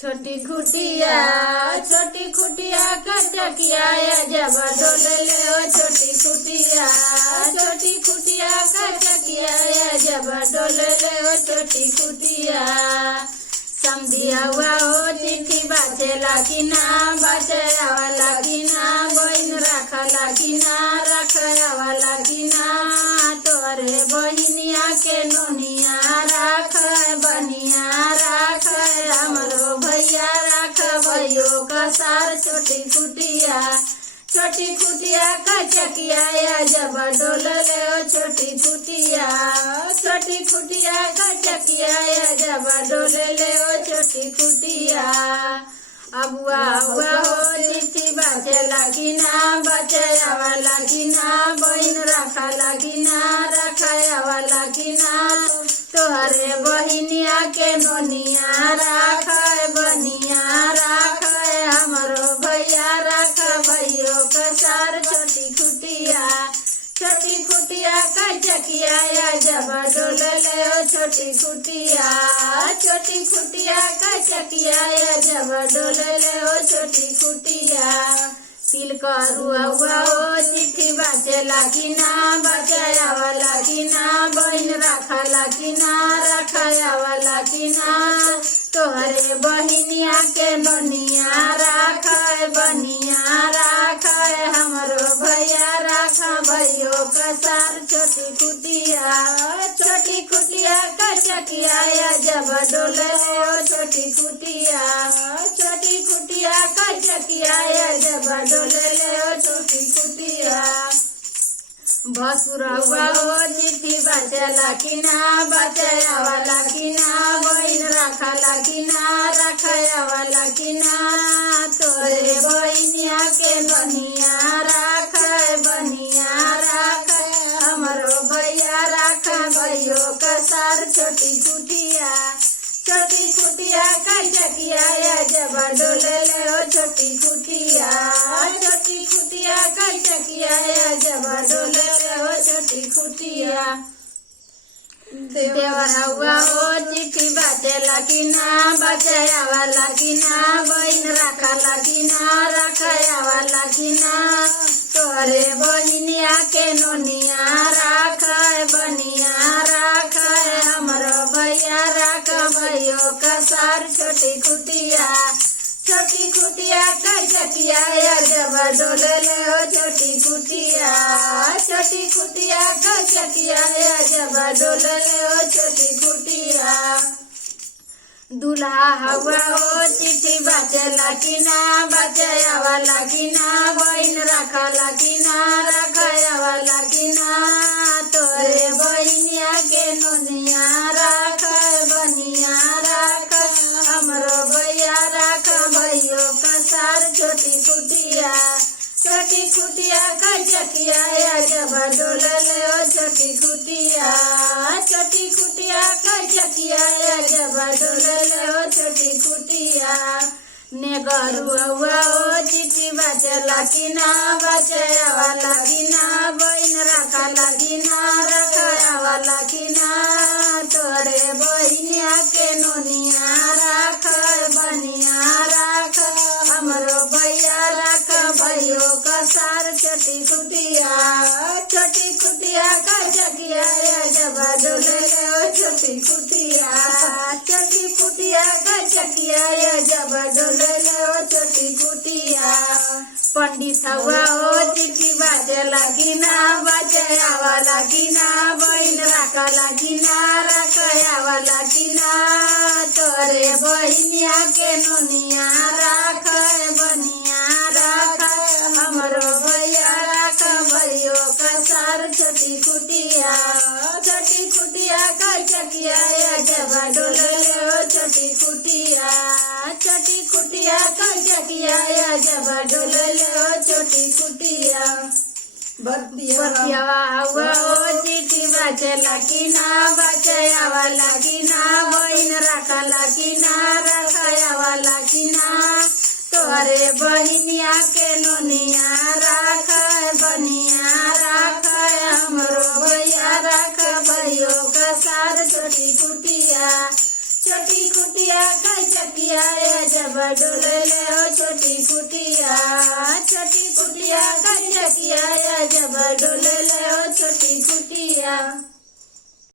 छोटी खुटिया कचकिया जब डोल ले ओ छोटी खुटिया कचकिया जब डोल ले ओ छोटी खुटिया। समझिया हुआ हो चिट्ठी बाचेला कि ना बाचेवाला कि ना बहन रखला कि ना रखवाला कि ना तोरे बहनिया के नोनिया राख बनिया राख हमरो भैया राख भयो कसार छोटी खुटिया कचकिया जब डोल ले ओ छोटी खुटिया कचकिया जब डोल ले ओ छोटी खुटिया। अबुआ हुआ हो चिट्ठी बाचेला कि ना बाचेवाला कि ना बहन रखला कि ना रखवाला कि ना तोहरे बहनिया के नोनिया राख बनिया राख हमरो भैया राख भयो कसार छोटी खुटिया कचकिया जब डोल ले ओ छोटी खुटिया कचकिया जब डोल ले ओ छोटी खुटिया। तिल करुआ हुआ हो चिट्ठी बाचेला कि ना बाचेवाला कि ना बहन रखला कि ना रखवाला कि ना तोहरे बहनिया के बनिया राख बनिया राख हमरो भैया राख भयो कसार छोटी खुटिया कचकिया जब डोल ले ओ छोटी खुटिया कचकिया जब डोल ले ओ छोटी खुटिया। भसुर हुआ हो चिट्ठी बाचेला कि ना बाचेवाला कि ना बहन रखला कि ना रखवाला कि ना तोरे बहनिया के बनिया राख बनिया राख हमरो भैया राख भयो कसार छोटी खुटिया कचकिया जब डोल ले ओ छोटी खुटिया कचकिया जब डोल ले ओ छोटी खुटिया। देवर हुआ हो चिट्ठी बाचेला कि ना बाचेवाला कि ना बहन रखला कि ना रखवाला कि ना तोरे बहनिया के नोनिया राख बनिया राख हमरो भैया राख भयो कसार छोटी खुटिया कचकिया जब डोल ले ओ छोटी खुटिया कचकिया जब डोल ले ओ छोटी खुटिया। दूल्हा हुआ हो चिट्ठी बाचेला कि ना बाचेवाला कि ना बहन रखला कि ना रखवाला कि ना तोरे बहनिया के नोनिया राख बनिया राख हमरो भैया राख भयो कसार छोटी खुटिया कचकिया जब डोल ले ओ छोटी खुटिया कचकिया जब डोल ले ओ छोटी खुटिया। नेगरू हुआ हो चिट्ठी बाचेला कि ना बाचेवाला कि ना बहन रखला कि ना रखवाला कि ना तोरे बहनिया के नोनिया राख बनिया राख हमरो भैया राख भयो कसार छोटी खुटिया कचकिया जब डोल ले ओ छोटी खुटिया कचकिया जब डोल ले ओ छोटी खुटिया। पंडित हुआ हो चिट्ठी बाचेला कि ना बाचेवाला कि ना बहन रखला कि ना रखवाला कि ना तोरे बहनिया के नोनिया राख बनिया राख हमरो भैया राख भयो कसार छोटी खुटिया कचकिया जब डोल ले ओ छोटी खुटिया कचकिया जब डोल ले ओ छोटी खुटिया। बतिया हुआ हो चिट्ठी बाचेला कि ना बाचेवाला कि ना बहन रखला कि ना रखवाला कि ना तोहरे बहनिया के नोनिया राख बनिया राख हमरो भैया राख भयो कसार छोटी खुटिया कचकिया जब डोले ले ओ छोटी कुटिया, छोटी